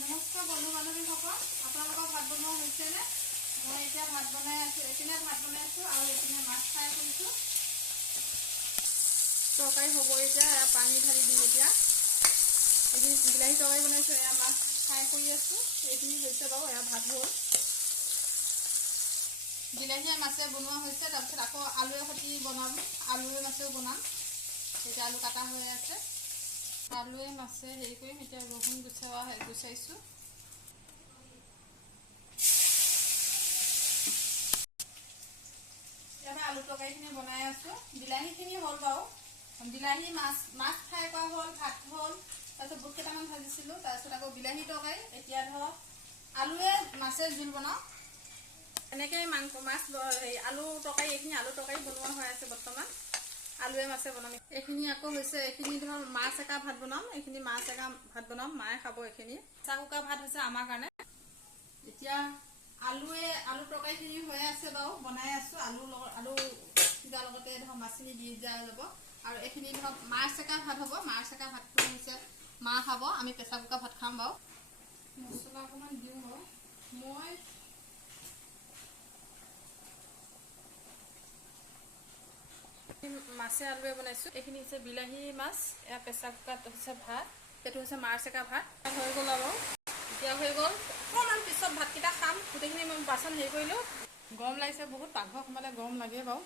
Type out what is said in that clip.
নমস্কাৰ বন্ধু বান্ধৱীসকল, আপোনালোকৰ ভাত বনোৱা হৈছেনে? মই এতিয়া ভাত বনাই আছোঁ। এইপিনে ভাত বনাইছোঁ আৰু এইপিনে মাছ ফ্ৰাই কৰিছোঁ। তৰকাৰী হ'ব এতিয়া। পানী ঢালি দিম এতিয়া। এইখিনি বিলাহী তৰকাৰী বনাইছোঁ। মাছ ফ্ৰাই কৰি আছোঁ। এইখিনি হৈছে বাৰু, ভাত হ'ল। বিলাহীয়ে মাছে বনোৱা হৈছে। তাৰপিছত আকৌ আলুৱে সৈতে বনাম, আলুৱে মাছেও বনাম। এতিয়া আলু কাটা হৈ আছে। আলুৱে মাছে হেৰি কৰিম। এতিয়া ৰহুন গুচাইছোঁ। এবাৰ আলু তৰকাৰীখিনি বনাই আছোঁ। বিলাহীখিনি হ'ল বাৰু। বিলাহী মাছ ফ্ৰাই কৰা হ'ল, ভাত হ'ল। তাৰপিছত বুট কেইটামান ভাজিছিলোঁ। তাৰপিছত আকৌ বিলাহী তৰকাৰী। এতিয়া ধৰক আলুৱে মাছে জোল বনাওঁ। এনেকৈ আলু তৰকাৰী, এইখিনি আলু তৰকাৰী বনোৱা হৈ আছে বৰ্তমান। আলুৱে মাছে বনাম। এইখিনি আকৌ হৈছে, এইখিনি ধৰক মাছ একা ভাত বনাম। এইখিনি মাছ একা ভাত বনাম, মায়ে খাব এইখিনি। চাকুকা ভাত হৈছে আমাৰ কাৰণে। এতিয়া আলু তৰকাৰীখিনি হৈ আছে বাৰু, বনাই আছোঁ। আলু সিজাৰ লগতে ধৰক মাছখিনি দি দিয়া যাব। আৰু এইখিনি ধৰক মাছ একা ভাত হ'ব। মাছ একা ভাতটো হৈছে মা খাব, আমি প্ৰেছাৰ কুকাৰ ভাত খাম বাৰু। মছলা অকণমান দিওঁ বাৰু। মই মাছে আলুৱে বনাইছোঁ। এইখিনি হৈছে বিলাহী মাছ, প্ৰেছাৰ কুকাৰত হৈছে ভাত। সেইটো হৈছে মাছ একা ভাত। হৈ গ'ল আৰু এতিয়া হৈ গ'ল। অকণমান পিছত ভাতকেইটা খাম। গোটেইখিনি মই বাচন হেৰি কৰিলোঁ। গৰম লাগিছে বহুত, পাকঘৰ সোমালে গৰম লাগে বাৰু।